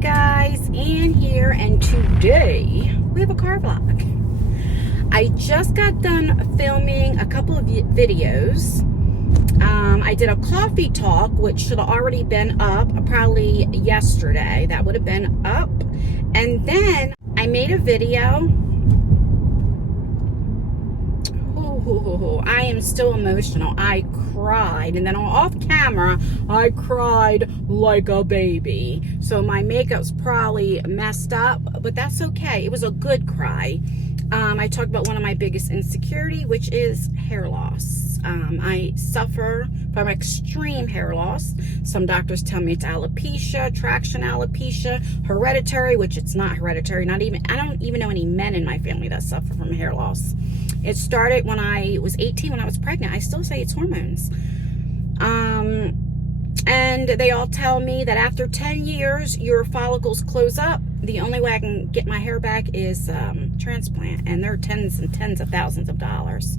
guys, Ann here, and today we have a car vlog. I just got done filming a couple of videos. I did a coffee talk, which should have already been up probably yesterday. That would have been up. And then I made a video. I am still emotional. I cried, and then off camera I cried like a baby. So my makeup's probably messed up, but that's okay. It was a good cry. I talked about one of my biggest insecurity, which is hair loss. I suffer from extreme hair loss. Some doctors tell me it's alopecia, traction alopecia, hereditary, which it's not hereditary. I don't even know any men in my family that suffer from hair loss. It started when I was 18, when I was pregnant. I still say it's hormones. And they all tell me that after 10 years, your follicles close up. The only way I can get my hair back is transplant. And they're tens and tens of thousands of dollars.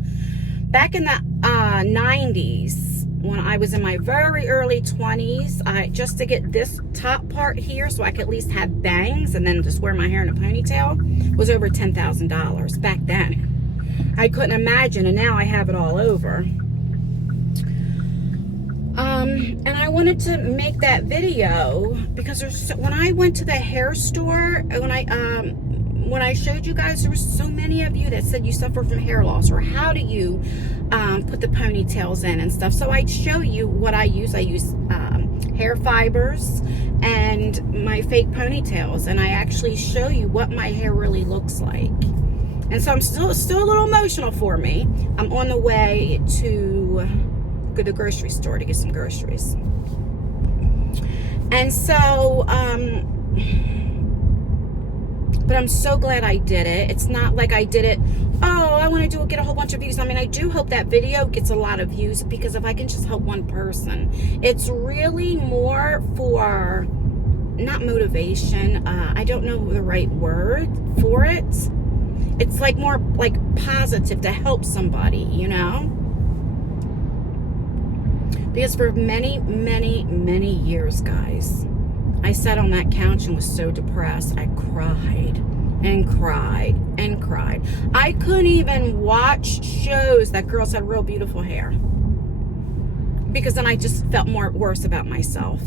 Back in the 90s, when I was in my very early 20s, just to get this top part here so I could at least have bangs and then just wear my hair in a ponytail was over $10,000 back then. I couldn't imagine, and now I have it all over. And I wanted to make that video because when I went to the hair store, when I showed you guys, there were so many of you that said you suffer from hair loss, or how do you put the ponytails in and stuff. So I'd show you what I use. I use hair fibers and my fake ponytails, and I actually show you what my hair really looks like. And so I'm still a little emotional for me. I'm on the way to go to the grocery store to get some groceries. And so, but I'm so glad I did it. It's not like I did it, oh, I want to get a whole bunch of views. I mean, I do hope that video gets a lot of views, because if I can just help one person, it's really more for, not motivation. I don't know the right word for it. It's like more like positive to help somebody, you know? Because for many, many, many years, guys, I sat on that couch and was so depressed. I cried and cried and cried. I couldn't even watch shows that girls had real beautiful hair, because then I just felt worse about myself.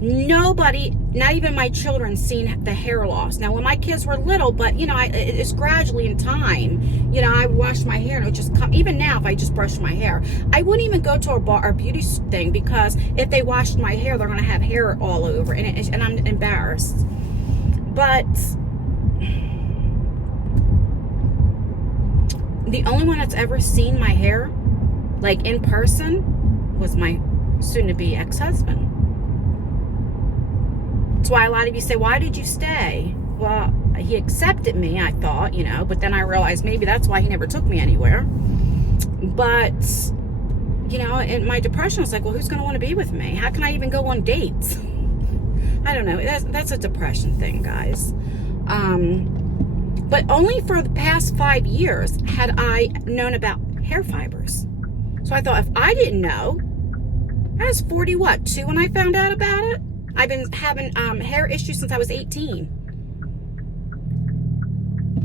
Nobody, not even my children, seen the hair loss. Now, when my kids were little, but you know, it's gradually in time. You know, I washed my hair and it would just come. Even now, if I just brushed my hair, I wouldn't even go to a bar or beauty thing, because if they washed my hair, they're going to have hair all over, and I'm embarrassed. But the only one that's ever seen my hair, like in person, was my soon-to-be ex-husband. That's why a lot of you say, why did you stay? Well, he accepted me, I thought, you know, but then I realized maybe that's why he never took me anywhere. But, you know, in my depression, I was like, well, who's going to want to be with me? How can I even go on dates? I don't know. That's a depression thing, guys. But only for the past 5 years had I known about hair fibers. So I thought, if I didn't know, I was 2 when I found out about it. I've been having hair issues since I was 18.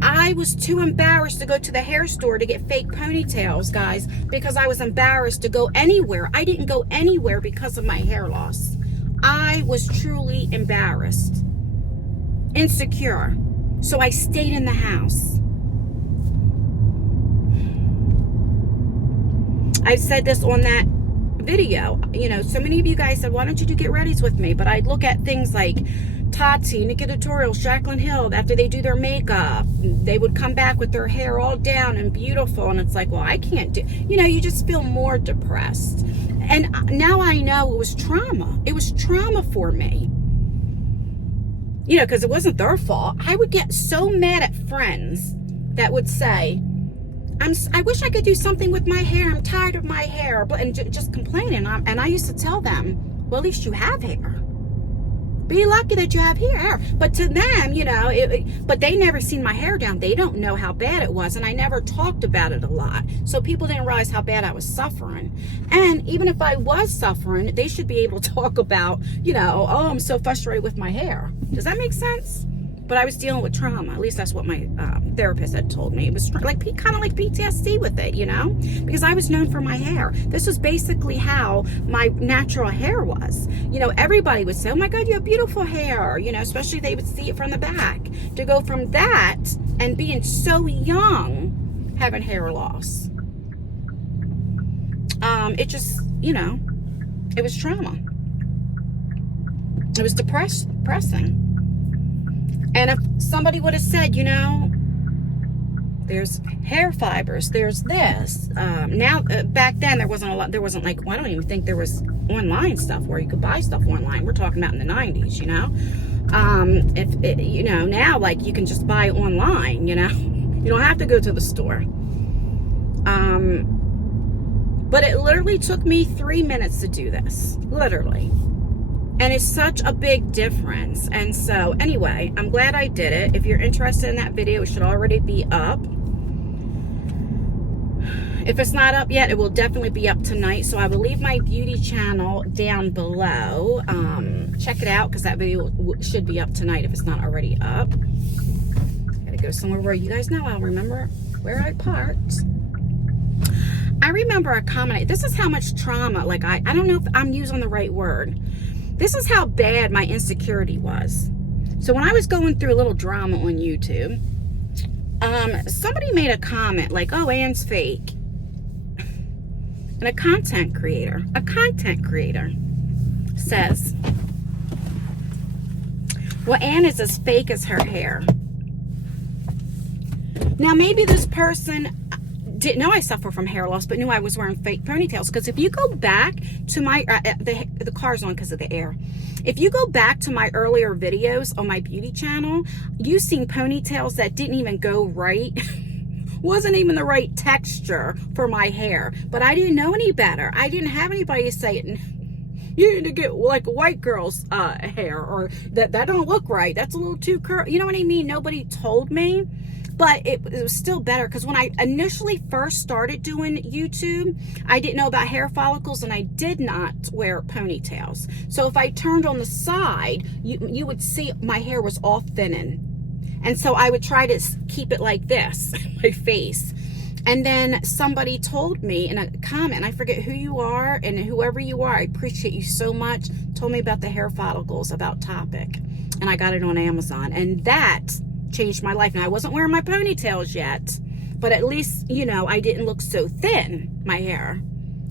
I was too embarrassed to go to the hair store to get fake ponytails, guys, because I was embarrassed to go anywhere. I didn't go anywhere because of my hair loss. I was truly embarrassed, insecure. So I stayed in the house. I've said this on that video, you know, so many of you guys said, why don't you do get readies with me? But I'd look at things like Tati, Nikki Tutorials, Jacqueline Hill. After they do their makeup, they would come back with their hair all down and beautiful, and it's like, well, I can't do, you know, you just feel more depressed. And now I know it was trauma. It was trauma for me, you know, because it wasn't their fault. I would get so mad at friends that would say, I wish I could do something with my hair. I'm tired of my hair, and just complaining. And I used to tell them, well, at least you have hair. Be lucky that you have hair. But to them, you know, but they never seen my hair down. They don't know how bad it was, and I never talked about it a lot. So people didn't realize how bad I was suffering. And even if I was suffering, they should be able to talk about, you know, oh, I'm so frustrated with my hair. Does that make sense? But I was dealing with trauma. At least that's what my therapist had told me. It was like kind of like PTSD with it, you know, because I was known for my hair. This was basically how my natural hair was. You know, everybody would say, oh my God, you have beautiful hair, you know, especially they would see it from the back. To go from that and being so young, having hair loss. It just, you know, it was trauma. It was depressing. And if somebody would have said, you know, there's hair fibers, there's this. Now, back then, there wasn't a lot. There wasn't like, well, I don't even think there was online stuff where you could buy stuff online. We're talking about in the 90s, you know. You know, now, like, you can just buy online, you know. You don't have to go to the store. But it literally took me 3 minutes to do this. Literally. And it's such a big difference. And so anyway, I'm glad I did it. If you're interested in that video, it should already be up. If it's not up yet, it will definitely be up tonight. So I will leave my beauty channel down below. Check it out because that video should be up tonight if it's not already up. Gotta go somewhere where you guys know I'll remember where I parked. I remember a comment. This is how much trauma, like I don't know if I'm using the right word. This is how bad my insecurity was. So when I was going through a little drama on YouTube, somebody made a comment like, oh, Ann's fake. And a content creator says, well, Ann is as fake as her hair. Now, maybe this person didn't know I suffer from hair loss, but knew I was wearing fake ponytails. Because if you go back to my, the car's on because of the air. If you go back to my earlier videos on my beauty channel, you've seen ponytails that didn't even go right. Wasn't even the right texture for my hair. But I didn't know any better. I didn't have anybody saying, you need to get like a white girl's hair, or that don't look right. That's a little too curly. You know what I mean? Nobody told me. But it was still better because when I initially first started doing YouTube, I didn't know about hair follicles and I did not wear ponytails. So if I turned on the side, you would see my hair was all thinning. And so I would try to keep it like this, my face. And then somebody told me in a comment, I forget who you are, and whoever you are, I appreciate you so much, told me about the hair follicles, about Topic. And I got it on Amazon. And that changed my life. And I wasn't wearing my ponytails yet, but at least, you know, I didn't look so thin, my hair.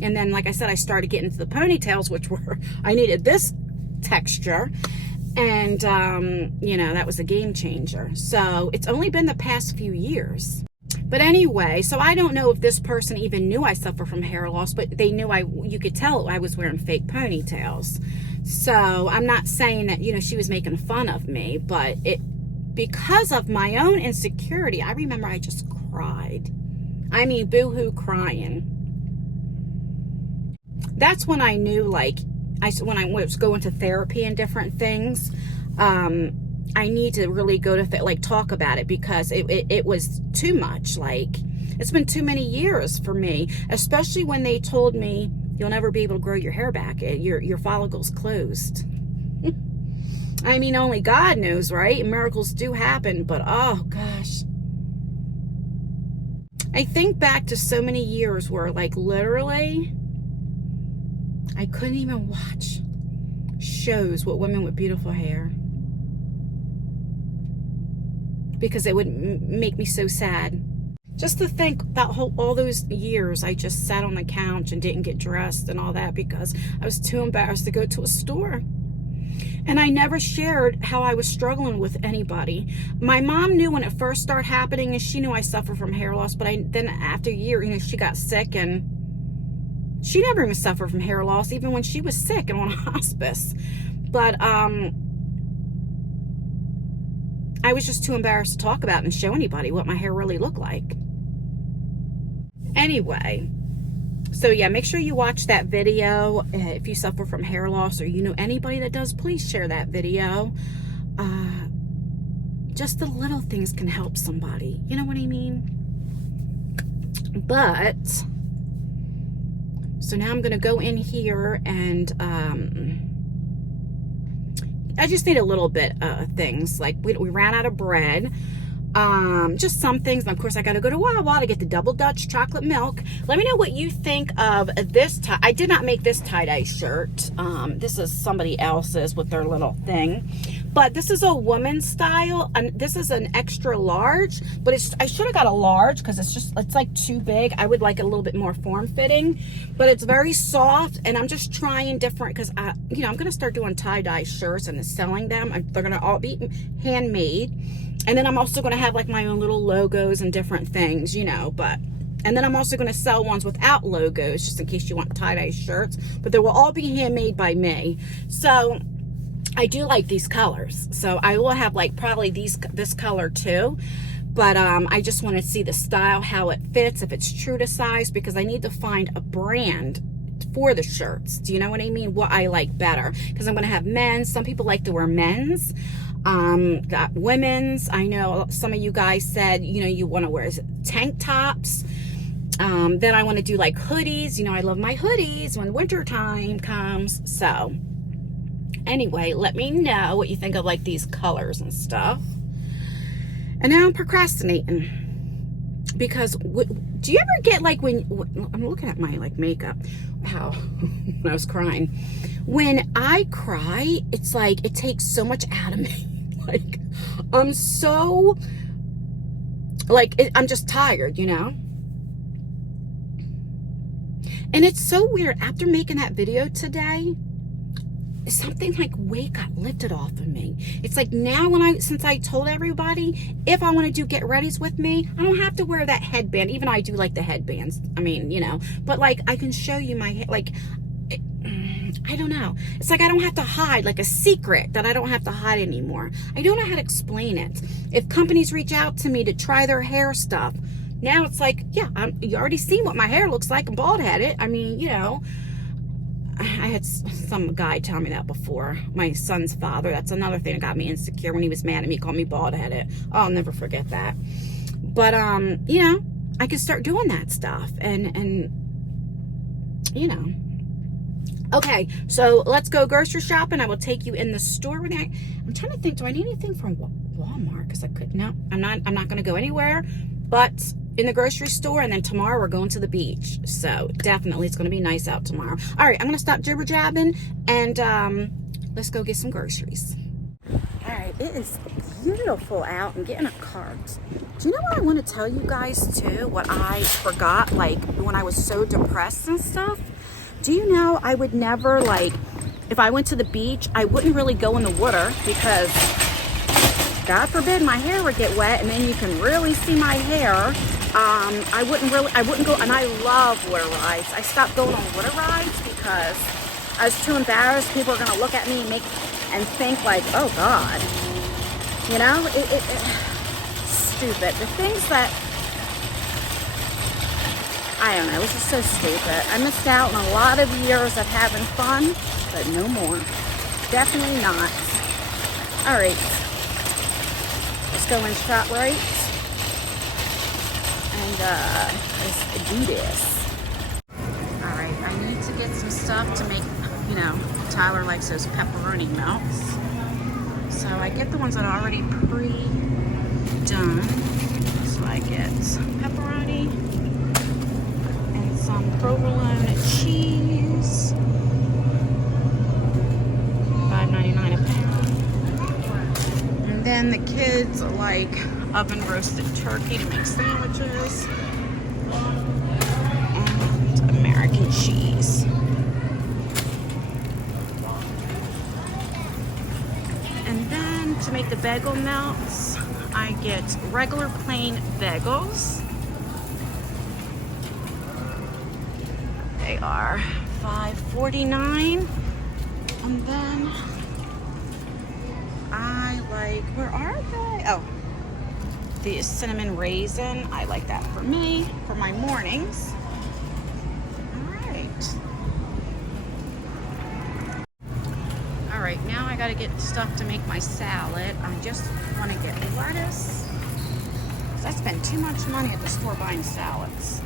And then, like I said, I started getting into the ponytails, which were, I needed this texture. And, you know, that was a game changer. So it's only been the past few years. But anyway, so I don't know if this person even knew I suffer from hair loss, but they knew you could tell I was wearing fake ponytails. So I'm not saying that, you know, she was making fun of me, but because of my own insecurity, I remember I just cried. I mean, boo-hoo crying. That's when I knew, like, when I was going to therapy and different things, I need to really go to, like, talk about it because it was too much. Like, it's been too many years for me, especially when they told me, you'll never be able to grow your hair back. Your follicles closed. I mean, only God knows, right? Miracles do happen, but oh gosh. I think back to so many years where, like, literally, I couldn't even watch shows with women with beautiful hair because it would make me so sad. Just to think that all those years I just sat on the couch and didn't get dressed and all that because I was too embarrassed to go to a store. And I never shared how I was struggling with anybody. My mom knew when it first started happening, and she knew I suffered from hair loss, but then after a year, you know, she got sick, and she never even suffered from hair loss, even when she was sick and on hospice. But I was just too embarrassed to talk about and show anybody what my hair really looked like. Anyway, So yeah, make sure you watch that video. If you suffer from hair loss or you know anybody that does, please share that video. Just the little things can help somebody. You know what I mean? But, so now I'm going to go in here and, I just need a little bit of things. Like we ran out of bread. Just some things. And of course I got to go to Wawa to get the double Dutch chocolate milk. Let me know what you think of this tie. I did not make this tie-dye shirt. This is somebody else's with their little thing, but this is a woman's style, and this is an extra large, but I should have got a large because it's like too big. I would like it a little bit more form-fitting, but it's very soft, and I'm just trying different because I'm going to start doing tie-dye shirts and selling them. They're going to all be handmade. And then I'm also going to have like my own little logos and different things, and then I'm also going to sell ones without logos just in case you want tie-dye shirts, but they will all be handmade by me. So I do like these colors. So I will have like probably this color too, but I just want to see the style, how it fits, if it's true to size, because I need to find a brand for the shirts. Do you know what I mean? What I like better, because I'm going to have men's. Some people like to wear men's. Got women's. I know some of you guys said, you want to wear tank tops. Then I want to do like hoodies. I love my hoodies when winter time comes. So anyway, let me know what you think of like these colors and stuff. And now I'm procrastinating because do you ever get like when I'm looking at my like makeup, how when I was crying, when I cry, it's like it takes so much out of me. Like I'm so like I'm just tired, and it's so weird. After making that video today, something like weight got lifted off of me. It's like now since I told everybody, if I want to do get readies with me, I don't have to wear that headband. Even I do like the headbands. I mean, but like I can show you my, like, I don't know. It's like I don't have to hide, like a secret that I don't have to hide anymore. I don't know how to explain it. If companies reach out to me to try their hair stuff, now it's like, yeah, you already seen what my hair looks like. I'm bald-headed. I mean, I had some guy tell me that before. My son's father. That's another thing that got me insecure when he was mad at me, called me bald-headed. Oh, I'll never forget that. But, I could start doing that stuff. And Okay, so let's go grocery shopping. I will take you in the store. I'm trying to think, do I need anything from Walmart? Because no, I'm not going to go anywhere but in the grocery store, and then tomorrow we're going to the beach. So definitely it's going to be nice out tomorrow. All right, I'm going to stop jibber-jabbing and let's go get some groceries. All right, it is beautiful out. I'm getting a cart. Do you know what I want to tell you guys too? What I forgot, like when I was so depressed and stuff? Do you know I would never, like, if I went to the beach, I wouldn't really go in the water because, God forbid, my hair would get wet and then you can really see my hair. I wouldn't go, and I love water rides. I stopped going on water rides because I was too embarrassed. People are going to look at me and think like, oh God, stupid. The things that, I don't know, it was just so stupid. I missed out on a lot of years of having fun, but no more. Definitely not. All right. Let's go in ShopRite. And let's do this. All right, I need to get some stuff to make, Tyler likes those pepperoni melts. So I get the ones that are already pre-done. So I get pepperoni, some provolone cheese, $5.99 a pound. And then the kids like oven roasted turkey to make sandwiches, and American cheese. And then to make the bagel melts, I get regular plain bagels. They are $5.49, and then I like, where are they? Oh, the cinnamon raisin. I like that for me, for my mornings. got to get stuff to make my salad. I just want to get lettuce. I spend too much money at the store buying salads.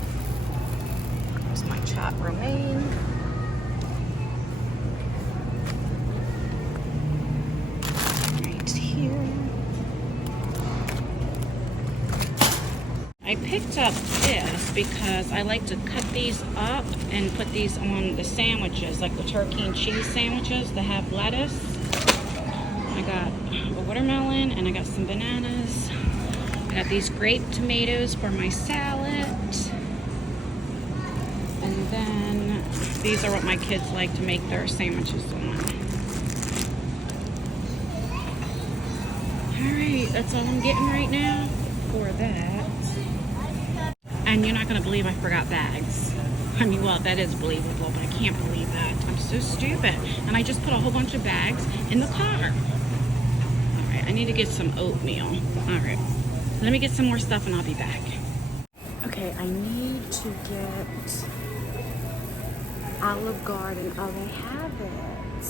There's my chopped romaine. Right here. I picked up this because I like to cut these up and put these on the sandwiches, like the turkey and cheese sandwiches that have lettuce. I got a watermelon and I got some bananas. I got these grape tomatoes for my salad. And then these are what my kids like to make their sandwiches on. Alright, that's all I'm getting right now for that. And you're not going to believe I forgot bags. I mean, well, that is believable, but I can't believe that. I'm so stupid. And I just put a whole bunch of bags in the car. Alright, I need to get some oatmeal. Alright, let me get some more stuff and I'll be back. Okay, I need to get Olive Garden. Oh, they have it.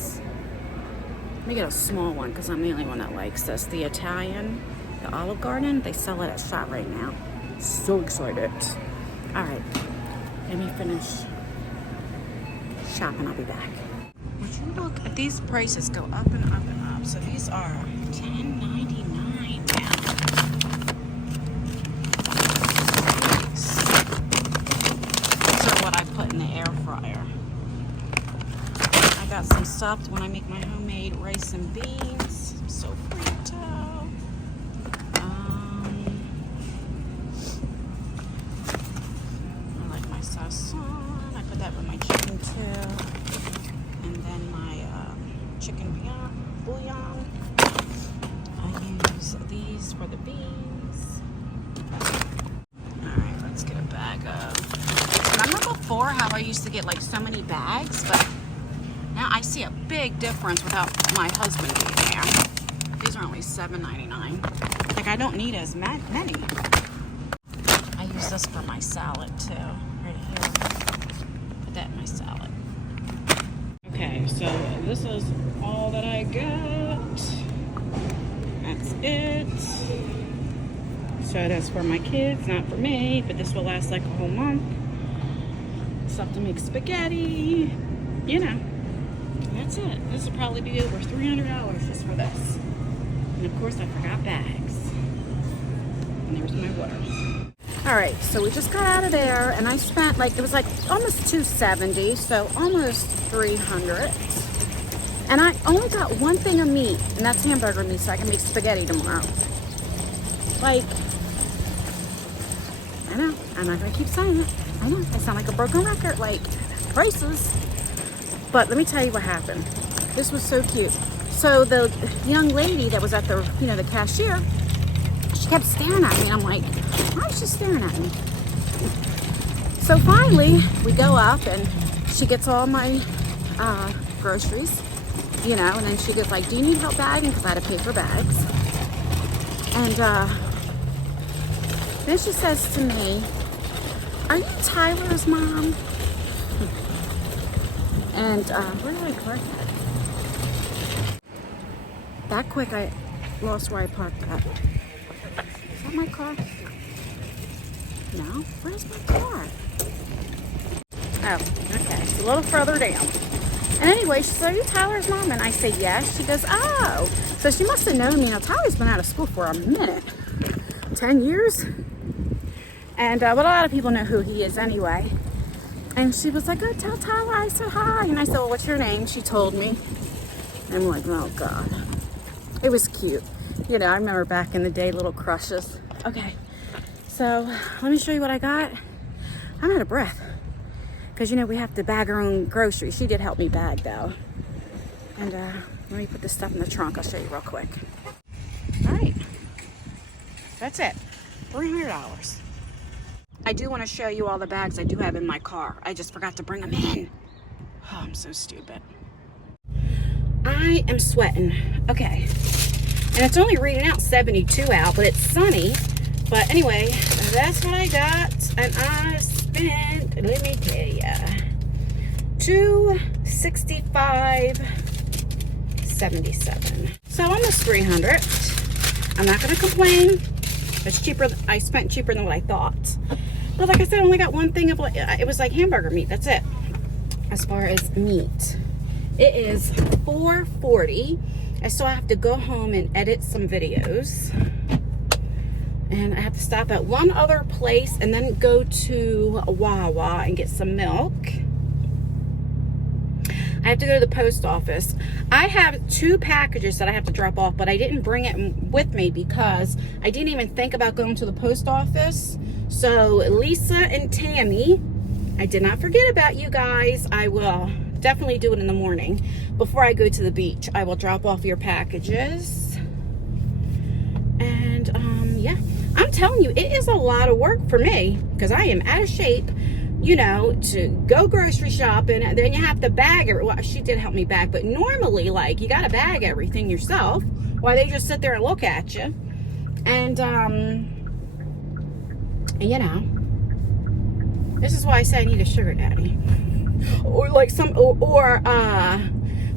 Let me get a small one because I'm the only one that likes this. The Italian, the Olive Garden, they sell it at Shop right now. So excited. All right, let me finish shopping. I'll be back. Would you look at these prices go up and up and up? So these are $10.99 now. These are what I put in the air fryer. I got some stuff when I make my homemade rice and beans. Sofrito. I put that with my chicken too, and then my chicken bouillon. I use these for the beans. Alright, let's get a bag of. Remember before how I used to get like so many bags, but now I see a big difference without my husband being there. These are only $7.99. Like I don't need as many. I use this for my salad too. Right here. Put that in my salad. Okay, so this is all that I got. That's it. So that's for my kids, not for me, but this will last like a whole month. Stuff to make spaghetti, you know. That's it. This will probably be over $300 just for this. And of course I forgot bags. And there's my water. All right, so we just got out of there and I spent like, it was like almost $270, so almost $300. And I only got one thing of meat, and that's hamburger meat, so I can make spaghetti tomorrow. Like, I know, I'm not gonna keep saying it. I know, I sound like a broken record, like prices. But let me tell you what happened. This was so cute. So the young lady that was at the, the cashier, she kept staring at me, and I'm like, why is she staring at me? So finally, we go up, and she gets all my groceries, and then she goes like, do you need help bagging? Because I had to pay for bags. And then she says to me, are you Tyler's mom? And where did I park at? That quick, I lost where I parked at. Is that my car? No? Where's my car? Oh, okay. It's a little further down. And anyway, she said, are you Tyler's mom? And I say, yes. She goes, oh. So she must have known me. Now, Tyler's been out of school for a minute. 10 years. And, but a lot of people know who he is anyway. And she was like, oh, tell Tyler I said hi. And I said, well, what's your name? She told me. And I'm like, oh, God. It was cute. I remember back in the day, little crushes. Okay. So let me show you what I got. I'm out of breath. Because, we have to bag our own groceries. She did help me bag, though. And let me put this stuff in the trunk. I'll show you real quick. All right. That's it. $300. I do want to show you all the bags I do have in my car. I just forgot to bring them in. Oh, I'm so stupid. I am sweating. Okay. And it's only reading out 72 out, but it's sunny. But anyway, that's what I got. And I spent, let me tell ya, $265 $277. So almost 300. I'm not going to complain. It's cheaper. I spent cheaper than what I thought. But like I said, I only got one thing of, it was like hamburger meat. That's it. As far as meat, it is $4.40. I still have to go home and edit some videos. And I have to stop at one other place and then go to Wawa and get some milk. I have to go to the post office. I have 2 packages that I have to drop off, but I didn't bring it with me because I didn't even think about going to the post office. So Lisa and Tammy, I did not forget about you guys. I will definitely do it in the morning before I go to the beach. I will drop off your packages. And yeah, I'm telling you, it is a lot of work for me because I am out of shape, you know, to go grocery shopping, and then you have to bag it. Well, she did help me bag, but normally, like, you got to bag everything yourself while they just sit there and look at you. And, you know, this is why I say I need a sugar daddy. Or like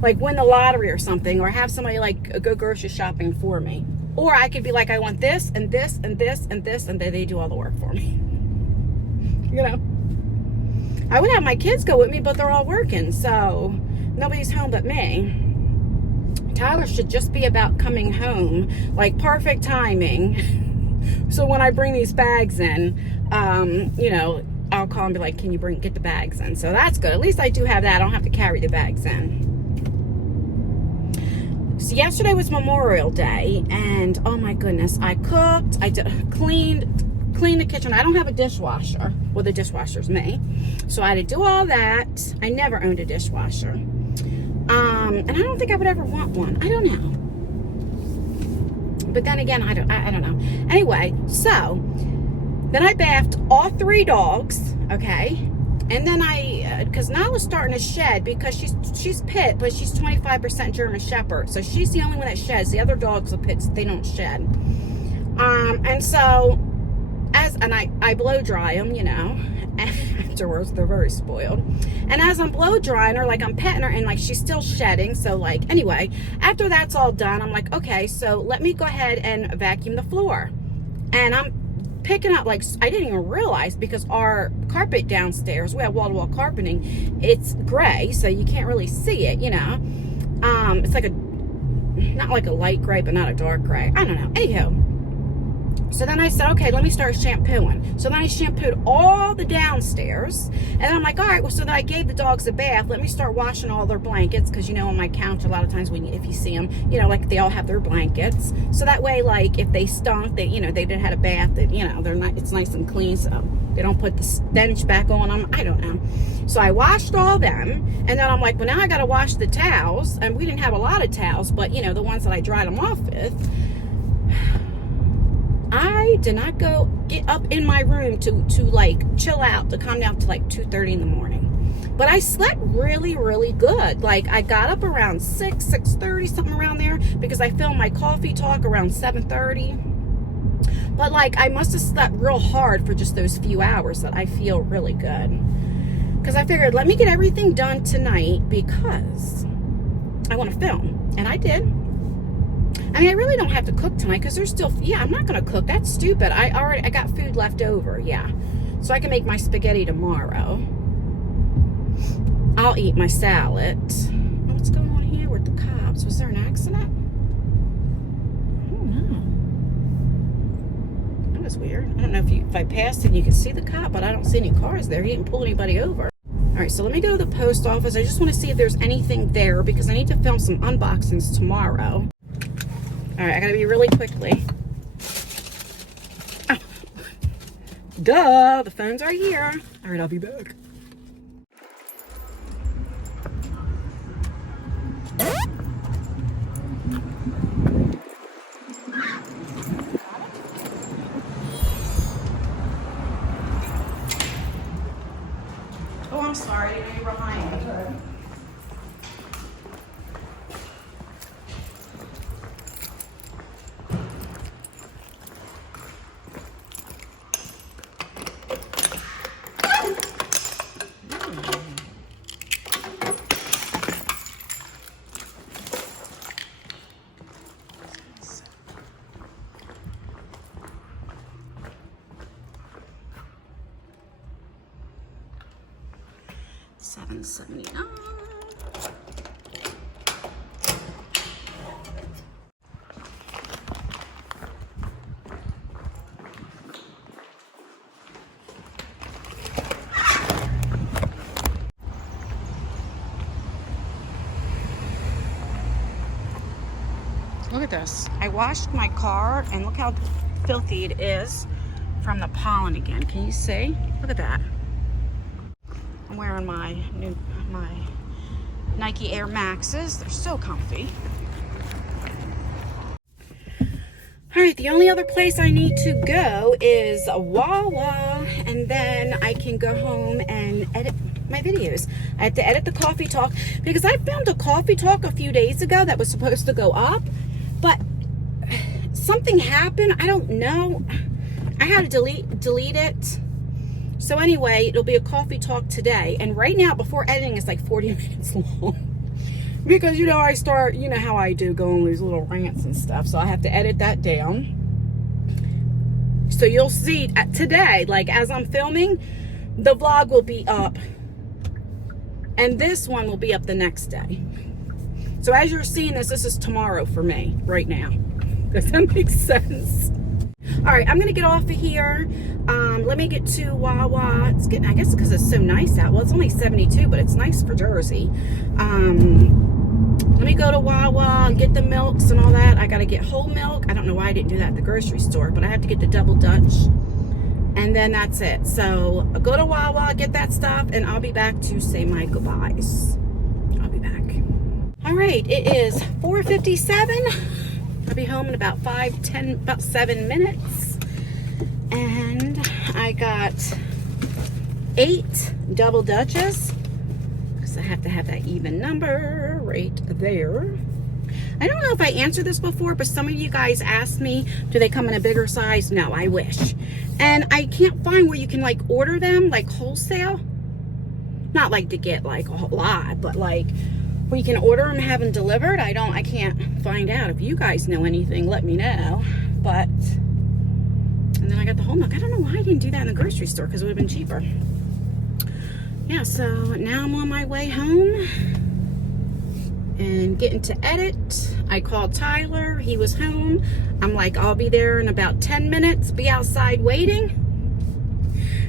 like win the lottery or something, or have somebody like go grocery shopping for me. Or I could be like, I want this and this and this and this, and they do all the work for me. You know, I would have my kids go with me, but they're all working, so nobody's home but me. Tyler should just be about coming home, like perfect timing. So when I bring these bags in, you know, I'll call and be like, can you get the bags in? So that's good. At least I do have that. I don't have to carry the bags in. So yesterday was Memorial Day, and oh my goodness, I cooked, cleaned the kitchen. I don't have a dishwasher. Well, the dishwasher's me. So I had to do all that. I never owned a dishwasher. And I don't think I would ever want one. I don't know. But then again, I don't know. Anyway, so then I bathed all 3 dogs, okay? And then because Nala's starting to shed because she's pit, but she's 25% German Shepherd. So she's the only one that sheds. The other dogs are pits, they don't shed. And so, I blow dry them, you know. Afterwards, they're very spoiled. And as I'm blow drying her, like I'm petting her, and like she's still shedding. So like, anyway, after that's all done, I'm like, okay, so let me go ahead and vacuum the floor. And I'm picking up, like, I didn't even realize, because our carpet downstairs, we have wall-to-wall carpeting, it's gray, so you can't really see it, you know. It's like not like a light gray, but not a dark gray. I don't know. Anywho, so then I said, okay, let me start shampooing. So then I shampooed all the downstairs, and then I'm like, all right, well, so then I gave the dogs a bath. Let me start washing all their blankets, because, you know, on my couch, a lot of times if you see them, you know, like, they all have their blankets. So that way, like, if they stunk, they, you know, they didn't had a bath, that, you know, it's nice and clean, so they don't put the stench back on them. I don't know. So I washed all them, and then I'm like, well, now I got to wash the towels, and we didn't have a lot of towels, but, you know, the ones that I dried them off with. I did not get up in my room to like chill out, to calm down to like 2:30 in the morning. But I slept really, really good. Like, I got up around 6:30, something around there, because I filmed my coffee talk around 7:30. But like, I must have slept real hard for just those few hours that I feel really good. Because I figured, let me get everything done tonight because I want to film. And I did. I mean, I really don't have to cook tonight because there's still, yeah, I'm not going to cook. That's stupid. I got food left over, yeah. So I can make my spaghetti tomorrow. I'll eat my salad. What's going on here with the cops? Was there an accident? I don't know. That was weird. I don't know if I passed it and you can see the cop, but I don't see any cars there. He didn't pull anybody over. All right, so let me go to the post office. I just want to see if there's anything there because I need to film some unboxings tomorrow. All right, I gotta be really quickly. Oh. Duh, the phone's right here. All right, I'll be back. Oh, I'm sorry, I didn't know you were behind me. $7.79. Look at this. I washed my car and look how filthy it is from the pollen again. Can you see? Look at that. I'm wearing my Nike Air Maxes. They're so comfy. All right, the only other place I need to go is a Wawa, and then I can go home and edit my videos. I had to edit the coffee talk because I filmed a coffee talk a few days ago that was supposed to go up, but something happened. I don't know. I had to delete it. So anyway, it'll be a coffee talk today. And right now, before editing, it's like 40 minutes long. Because, you know, I start, you know how I do, go on these little rants and stuff. So I have to edit that down. So you'll see today, like as I'm filming, the vlog will be up. And this one will be up the next day. So as you're seeing this is tomorrow for me right now. Does that make sense? All right, I'm gonna get off of here. Let me get to Wawa. It's getting, I guess because it's so nice out. Well, it's only 72, but it's nice for Jersey. Let me go to Wawa and get the milks and all that. I gotta get whole milk. I don't know why I didn't do that at the grocery store, but I have to get the double Dutch. And then that's it. So I'll go to Wawa, get that stuff, and I'll be back to say my goodbyes. I'll be back. All right, it is 4:57. I'll be home in about 7 minutes. And I got 8 double Dutches. Because I have to have that even number right there. I don't know if I answered this before, but some of you guys asked me, do they come in a bigger size? No, I wish. And I can't find where you can like order them like wholesale. Not like to get like a whole lot, but like where you can order them and have them delivered. I can't find out. If you guys know anything, let me know. But, and then I got the whole milk. I don't know why I didn't do that in the grocery store because it would have been cheaper. Yeah, so now I'm on my way home and getting to edit. I called Tyler, he was home. I'm like, I'll be there in about 10 minutes, be outside waiting.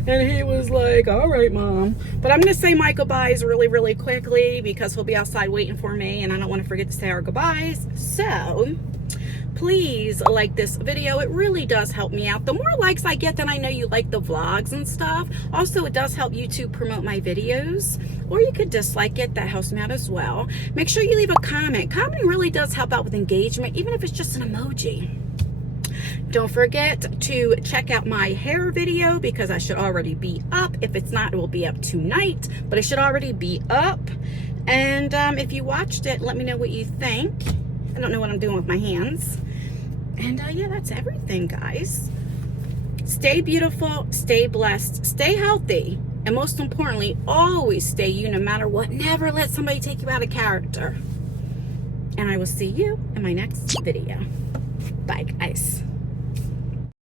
And he was like, all right, Mom. But I'm gonna say my goodbyes really, really quickly because he'll be outside waiting for me and I don't wanna forget to say our goodbyes. So, please like this video. It really does help me out. The more likes I get, then I know you like the vlogs and stuff. Also, it does help YouTube promote my videos. Or you could dislike it. That helps me out as well. Make sure you leave a comment. Commenting really does help out with engagement, even if it's just an emoji. Don't forget to check out my hair video because I should already be up. If it's not, it will be up tonight, but it should already be up. And if you watched it, let me know what you think. I don't know what I'm doing with my hands. And yeah, that's everything, guys. Stay beautiful, stay blessed, stay healthy, and most importantly, always stay you no matter what. Never let somebody take you out of character. And I will see you in my next video. Bye, guys.